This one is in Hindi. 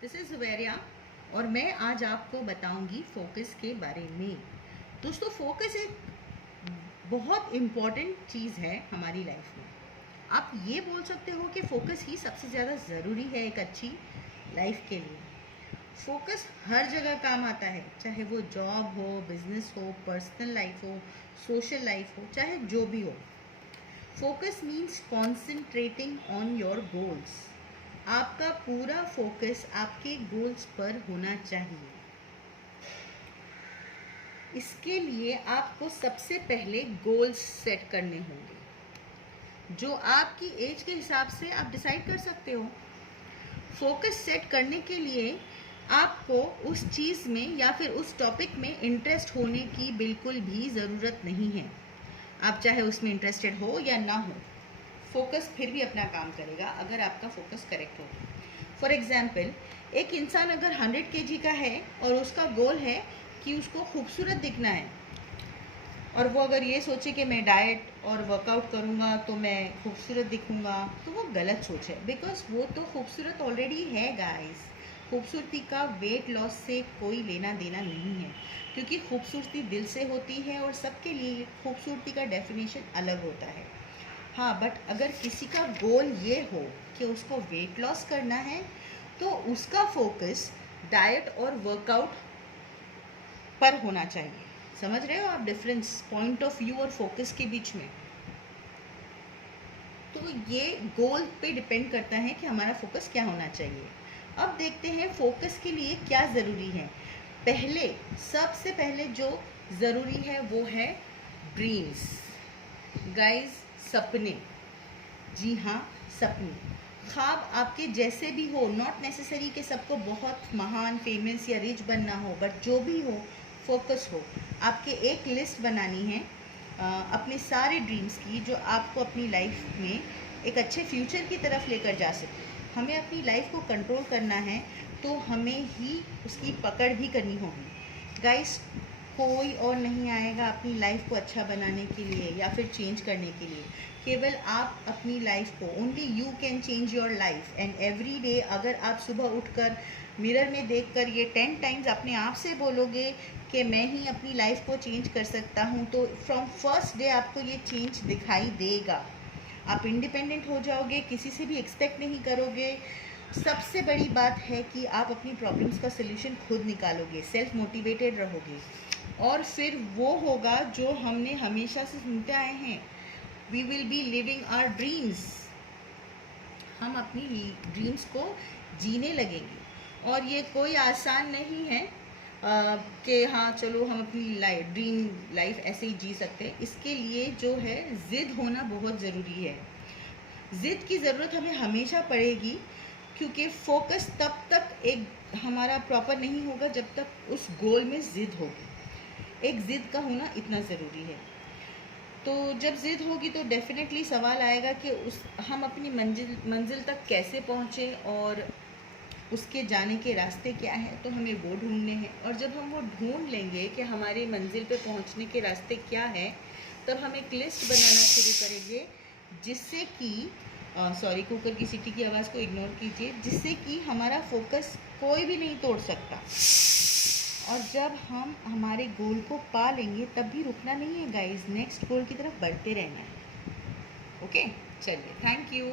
दिस इज़ जुबैरिया और मैं आज आपको बताऊंगी फोकस के बारे में। दोस्तों, फोकस एक बहुत इम्पॉर्टेंट चीज़ है हमारी लाइफ में। आप ये बोल सकते हो कि फोकस ही सबसे ज़्यादा ज़रूरी है एक अच्छी लाइफ के लिए। फोकस हर जगह काम आता है, चाहे वो जॉब हो, बिजनेस हो, पर्सनल लाइफ हो, सोशल लाइफ हो, चाहे जो भी हो। Focus means concentrating on your goals. आपका पूरा फोकस आपके गोल्स पर होना चाहिए। इसके लिए आपको सबसे पहले गोल्स सेट करने होंगे जो आपकी एज के हिसाब से आप डिसाइड कर सकते हो। फोकस सेट करने के लिए आपको उस चीज़ में या फिर उस टॉपिक में इंटरेस्ट होने की बिल्कुल भी ज़रूरत नहीं है। आप चाहे उसमें इंटरेस्टेड हो या ना हो, फोकस फिर भी अपना काम करेगा अगर आपका फोकस करेक्ट हो। फॉर एग्ज़ाम्पल, एक इंसान अगर 100 kg का है और उसका गोल है कि उसको खूबसूरत दिखना है, और वो अगर ये सोचे कि मैं डाइट और वर्कआउट करूँगा तो मैं खूबसूरत दिखूँगा, तो वो गलत सोच है। बिकॉज वो तो खूबसूरत ऑलरेडी है गाइस। खूबसूरती का वेट लॉस से कोई लेना देना नहीं है, क्योंकि खूबसूरती दिल से होती है और सबके लिए खूबसूरती का डेफिनेशन अलग होता है। हाँ, बट अगर किसी का गोल ये हो कि उसको वेट लॉस करना है, तो उसका फोकस डाइट और वर्कआउट पर होना चाहिए। समझ रहे हो आप डिफरेंस पॉइंट ऑफ व्यू और फोकस के बीच में? तो ये गोल पे डिपेंड करता है कि हमारा फोकस क्या होना चाहिए। अब देखते हैं फोकस के लिए क्या ज़रूरी है। सबसे पहले जो ज़रूरी है वो है ड्रीम्स। गाइस, सपने। जी हाँ, सपने। ख्वाब आपके जैसे भी हो, नॉट नेसेसरी कि सबको बहुत महान, फेमस या रिच बनना हो, बट जो भी हो, फोकस हो। आपके एक लिस्ट बनानी है अपने सारे ड्रीम्स की, जो आपको अपनी लाइफ में एक अच्छे फ्यूचर की तरफ लेकर जा सके। हमें अपनी लाइफ को कंट्रोल करना है, तो हमें ही उसकी पकड़ भी करनी होगी। गाइस, कोई और नहीं आएगा अपनी लाइफ को अच्छा बनाने के लिए या फिर चेंज करने के लिए। केवल आप अपनी लाइफ को, only you can change your life. And every day अगर आप सुबह उठकर मिरर में देखकर ये 10 टाइम्स अपने आप से बोलोगे कि मैं ही अपनी लाइफ को चेंज कर सकता हूँ, तो फ्रॉम फर्स्ट डे आपको ये चेंज दिखाई देगा। आप इंडिपेंडेंट हो जाओगे, किसी से भी एक्सपेक्ट नहीं करोगे। सबसे बड़ी बात है कि आप अपनी प्रॉब्लम्स का सलूशन खुद निकालोगे, सेल्फ मोटिवेटेड रहोगे, और फिर वो होगा जो हमने हमेशा से सुनते आए हैं, we will be living our dreams. हम अपनी ड्रीम्स को जीने लगेंगे, और ये कोई आसान नहीं है कि हाँ चलो हम अपनी ड्रीम लाइफ ऐसे ही जी सकते हैं। इसके लिए जो है ज़िद होना बहुत ज़रूरी है। ज़िद की ज़रूरत हमें हमेशा पड़ेगी, क्योंकि फोकस तब तक एक हमारा प्रॉपर नहीं होगा जब तक उस गोल में ज़िद होगी। एक ज़िद का होना इतना ज़रूरी है। तो जब ज़िद होगी तो डेफिनेटली सवाल आएगा कि हम अपनी मंजिल तक कैसे पहुँचें, और उसके जाने के रास्ते क्या हैं, तो हमें वो ढूंढने हैं। और जब हम वो ढूंढ लेंगे कि हमारी मंजिल पे पहुँचने के रास्ते क्या हैं, तब हम एक लिस्ट बनाना शुरू करेंगे, जिससे कि सॉरी, कुकर की सीटी की आवाज़ को इग्नोर कीजिए, जिससे कि हमारा फोकस कोई भी नहीं तोड़ सकता। और जब हम हमारे गोल को पा लेंगे, तब भी रुकना नहीं है गाइस, नेक्स्ट गोल की तरफ बढ़ते रहना है। ओके, चलिए, थैंक यू।